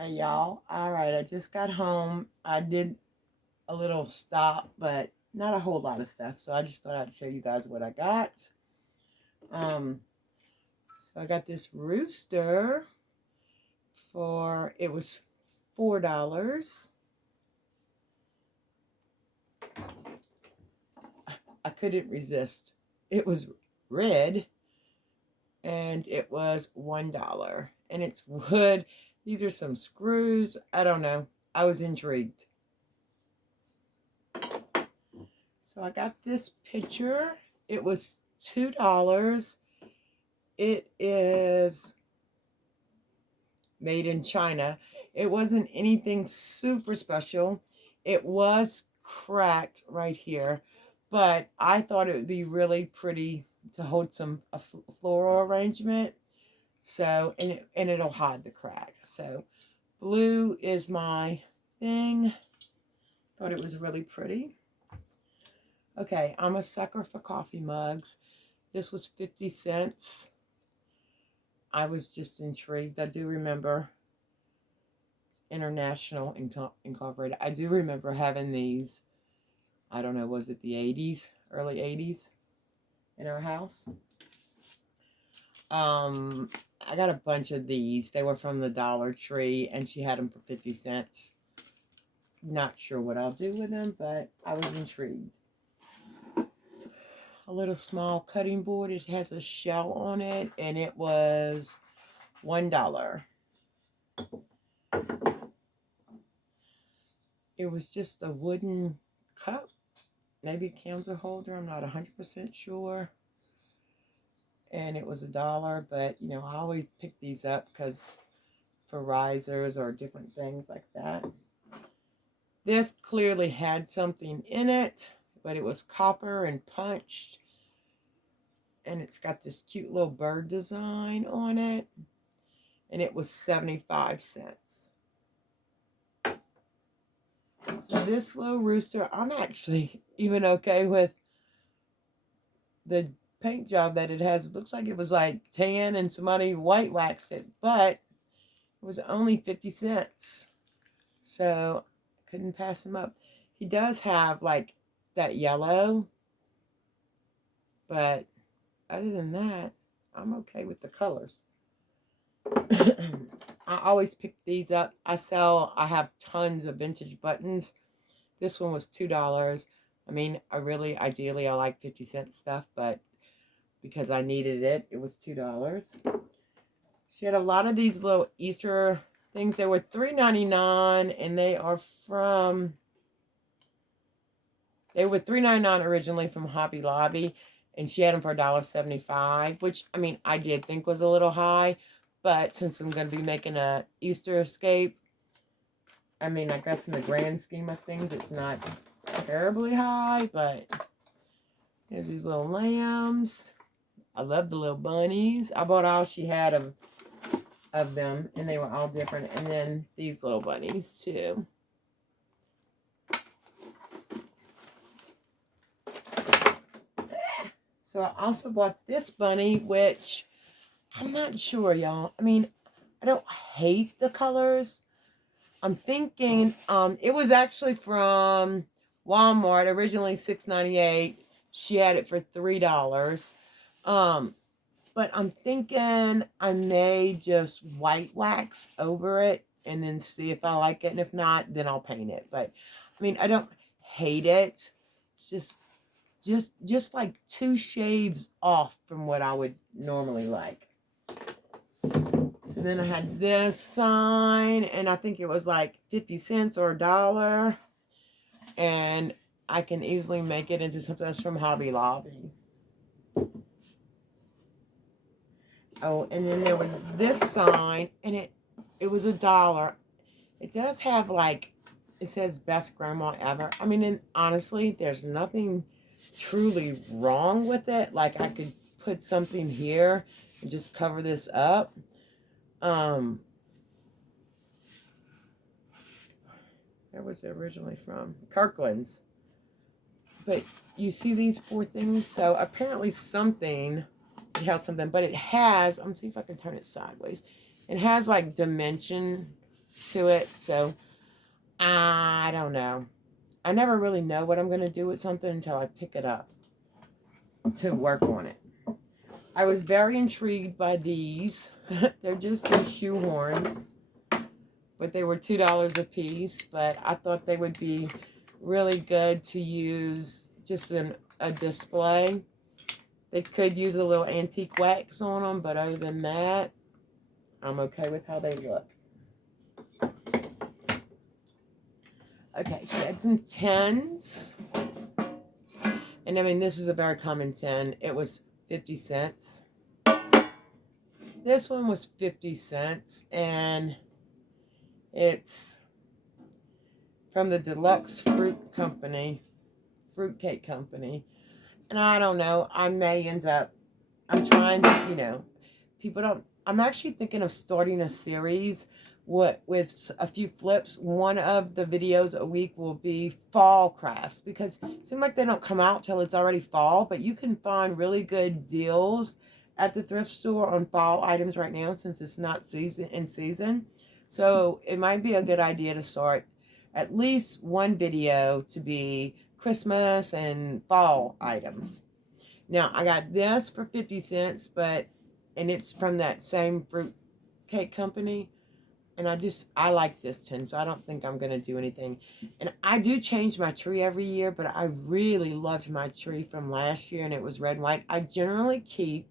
Hey y'all. All right, I just got home. I did a little stop, but not a whole lot of stuff. So I just thought I'd show you guys what I got. Um, so I got this rooster for it was $4. I couldn't resist. It was red and it was $1. And it's wood. These are some screws. I don't know. I was intrigued. So I got this picture. It was $2. It is made in China. It wasn't anything super special. It was cracked right here, but I thought it would be really pretty to hold a floral arrangement. So, and it'll hide the crack. So, blue is my thing. Thought it was really pretty. Okay, I'm a sucker for coffee mugs. This was 50 cents. I was just intrigued. I do remember International Incorporated. I do remember having these. I don't know, was it the 80s, early 80s in our house? I got a bunch of these. They were from the Dollar Tree, and she had them for 50 cents. Not sure what I'll do with them, but I was intrigued. A little small cutting board. It has a shell on it, and it was $1. It was just a wooden cup, maybe a candle holder. I'm not 100% sure. And it was $1, but you know, I always pick these up because for risers or different things like that. This clearly had something in it, but it was copper and punched. And it's got this cute little bird design on it. And it was 75 cents. So this little rooster, I'm actually even okay with the paint job that it has. It looks like it was like tan and somebody white waxed it, but it was only 50 cents. So couldn't pass him up. He does have like that yellow, but other than that, I'm okay with the colors. I always pick these up. I have tons of vintage buttons. This one was $2. I mean, ideally, I like 50-cent stuff, but because I needed it, it was $2. She had a lot of these little Easter things. They were $3.99, and they were $3.99 originally from Hobby Lobby, and she had them for $1.75, which, I mean, I did think was a little high, but since I'm going to be making a Easter escape, I mean, I guess in the grand scheme of things, it's not terribly high, but there's these little lambs. I love the little bunnies. I bought all she had of them, and they were all different. And then these little bunnies, too. So I also bought this bunny, which I'm not sure, y'all. I mean, I don't hate the colors. I'm thinking, it was actually from Walmart, originally $6.98. She had it for $3. But I'm thinking I may just white wax over it and then see if I like it. And if not, then I'll paint it. But, I mean, I don't hate it. It's just like 2 shades off from what I would normally like. So then I had this sign, and I think it was like 50 cents or $1. And I can easily make it into something that's from Hobby Lobby. Oh, and then there was this sign, and it was $1. It does have like, it says best grandma ever. I mean, and honestly, there's nothing truly wrong with it. Like, I could put something here and just cover this up. Where was it originally from? Kirkland's. But you see these 4 things? So apparently something, it has something, but it has, I'm see if I can turn it sideways. It has like dimension to it. So I don't know. I never really know what I'm going to do with something until I pick it up to work on it. I was very intrigued by these. They're just some shoehorns, but they were $2 a piece. But I thought they would be really good to use just in a display. They could use a little antique wax on them, but other than that, I'm okay with how they look. Okay, she had some 10s. And I mean, this is a very common 10. It was 50 cents. This one was 50 cents. And it's from the Deluxe Fruitcake Company. And I don't know, I may end up, I'm trying to, you know, I'm actually thinking of starting a series with a few flips. One of the videos a week will be fall crafts, because it seems like they don't come out till it's already fall, but you can find really good deals at the thrift store on fall items right now since it's not in season. So it might be a good idea to start at least one video to be Christmas and fall items. Now, I got this for 50 cents, and it's from that same fruit cake company. And I like this tin, so I don't think I'm going to do anything. And I do change my tree every year, but I really loved my tree from last year, and it was red and white. I generally keep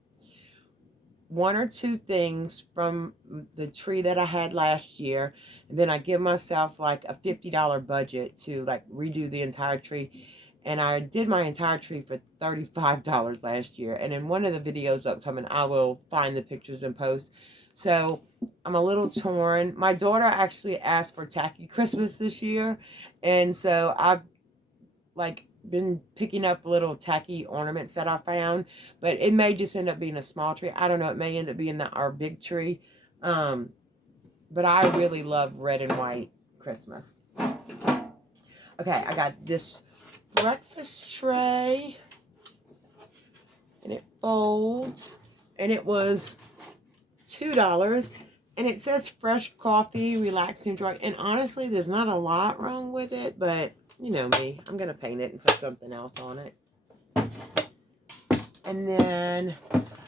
one or two things from the tree that I had last year, and then I give myself like a $50 budget to like redo the entire tree. And I did my entire tree for $35 last year. And in one of the videos upcoming, I will find the pictures and post. So I'm a little torn. My daughter actually asked for tacky Christmas this year, and so I've like been picking up little tacky ornaments that I found, but it may just end up being a small tree. I don't know. It may end up being our big tree. But I really love red and white Christmas. Okay, I got this breakfast tray, and it folds, and it was $2, and it says fresh coffee, relaxing drink. And honestly, there's not a lot wrong with it, but you know me, I'm gonna paint it and put something else on it. And then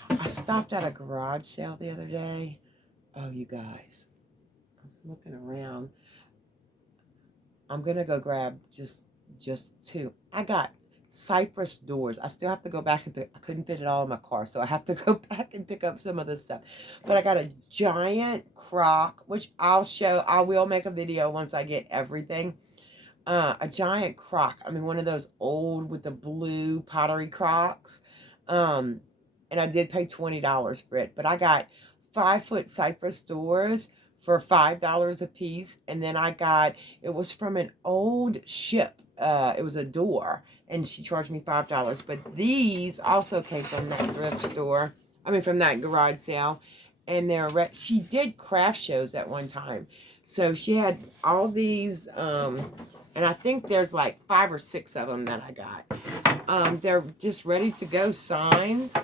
I stopped at a garage sale the other day. Oh, you guys, I'm looking around. I'm gonna go grab just two. I got cypress doors. I still have to go back and I couldn't fit it all in my car, so I have to go back and pick up some of this stuff. But I got a giant crock, which I will make a video once I get everything. A giant crock. I mean, one of those old with the blue pottery crocks. And I did pay $20 for it, but I got 5-foot cypress doors for $5 a piece. And then it was from an old ship. It was a door, and she charged me $5. But these also came from that thrift store. I mean, from that garage sale. And she did craft shows at one time. So she had all these, and I think there's like 5 or 6 of them that I got. They're just ready to go signs.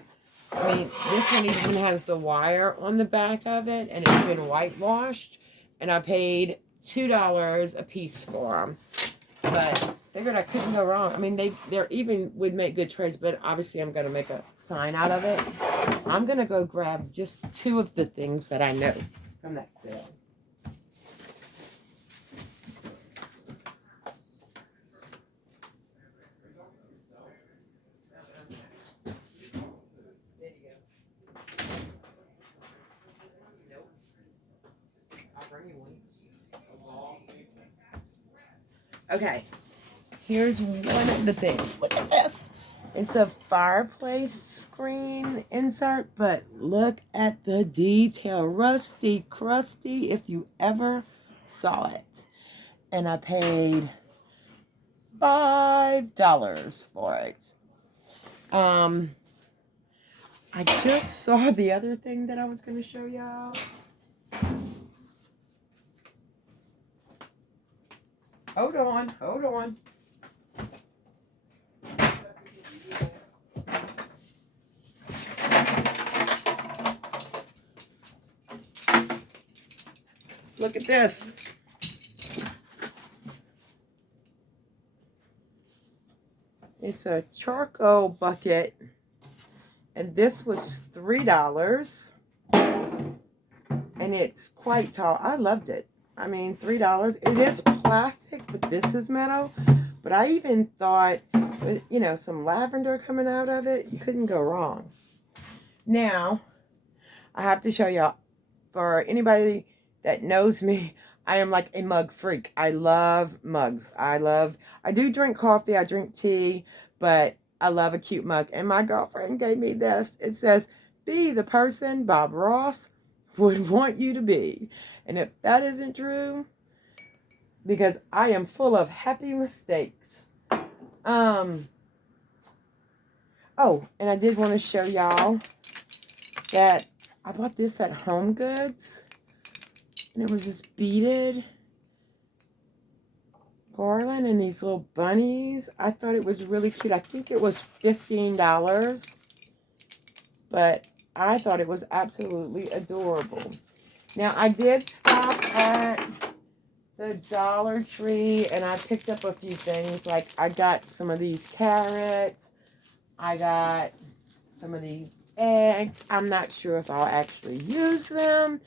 I mean, this one even has the wire on the back of it, and it's been whitewashed. And I paid $2 a piece for them. But figured I couldn't go wrong. I mean, they're even would make good trays, but obviously I'm going to make a sign out of it. I'm going to go grab just 2 of the things that I know from that sale. Okay, here's one of the things. Look at this. It's a fireplace screen insert, but look at the detail. Rusty, crusty, if you ever saw it. And I paid $5 for it. I just saw the other thing that I was going to show y'all. Hold on. Look at this. It's a charcoal bucket, and this was $3, and it's quite tall. I loved it. I mean, $3. It is plastic, but this is metal. But I even thought, with, you know, some lavender coming out of it, you couldn't go wrong. Now, I have to show y'all, for anybody that knows me, I am like a mug freak. I love mugs. I do drink coffee, I drink tea, but I love a cute mug. And my girlfriend gave me this. It says, "Be the person Bob Ross would want you to be." And if that isn't true, because I am full of happy mistakes. Oh, and I did want to show y'all that I bought this at Home Goods. And it was this beaded garland and these little bunnies. I thought it was really cute. I think it was $15. But I thought it was absolutely adorable. Now, I did stop at the Dollar Tree and I picked up a few things. Like, I got some of these carrots. I got some of these eggs. I'm not sure if I'll actually use them,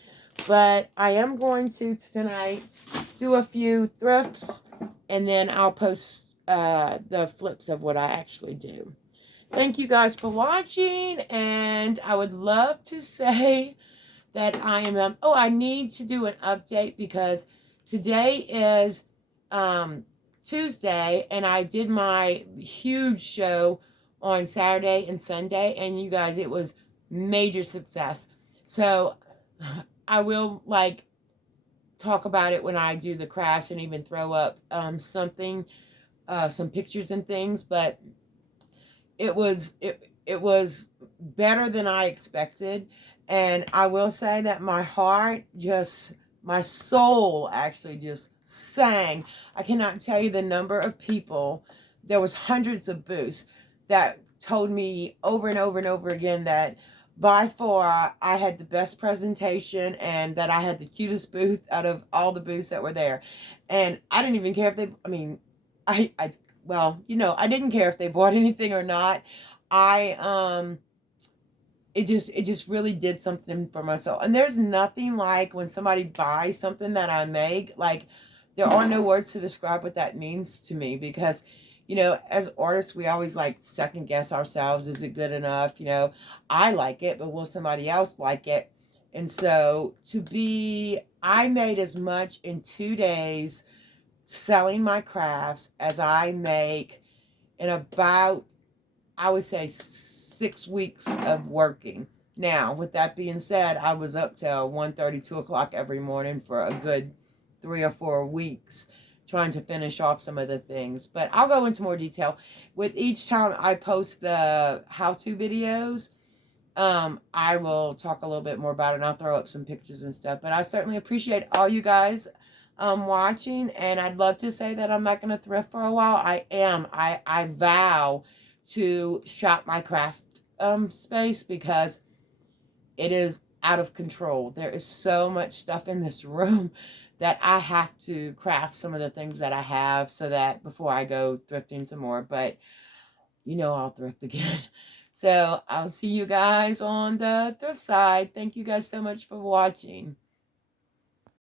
but I am going to tonight do a few thrifts, and then I'll post the flips of what I actually do. Thank you guys for watching, and I would love to say that I am, I need to do an update because today is Tuesday, and I did my huge show on Saturday and Sunday, and you guys, it was major success. So I will like talk about it when I do the crafts and even throw up something, some pictures and things, but it was better than I expected. And I will say that my heart just, my soul actually just sang. I cannot tell you the number of people. There was hundreds of booths that told me over and over and over again that by far I had the best presentation and that I had the cutest booth out of all the booths that were there. And I didn't even care if they, I mean, well, you know, I didn't care if they bought anything or not. It just really did something for my soul. And there's nothing like when somebody buys something that I make. Like, there are no words to describe what that means to me, because, you know, as artists, we always like second guess ourselves. Is it good enough? You know, I like it, but will somebody else like it? And so I made as much in 2 days selling my crafts as I make in about, I would say, 6 weeks of working. Now, with that being said, I was up till 1:30, 2 o'clock every morning for a good 3 or 4 weeks trying to finish off some of the things. But I'll go into more detail. With each time I post the how-to videos, I will talk a little bit more about it, and I'll throw up some pictures and stuff. But I certainly appreciate all you guys watching, and I'd love to say that I'm not going to thrift for a while. I am. I vow to shop my craft space because it is out of control. There is so much stuff in this room that I have to craft some of the things that I have so that before I go thrifting some more. But you know, I'll thrift again. So I'll see you guys on the thrift side. Thank you guys so much for watching.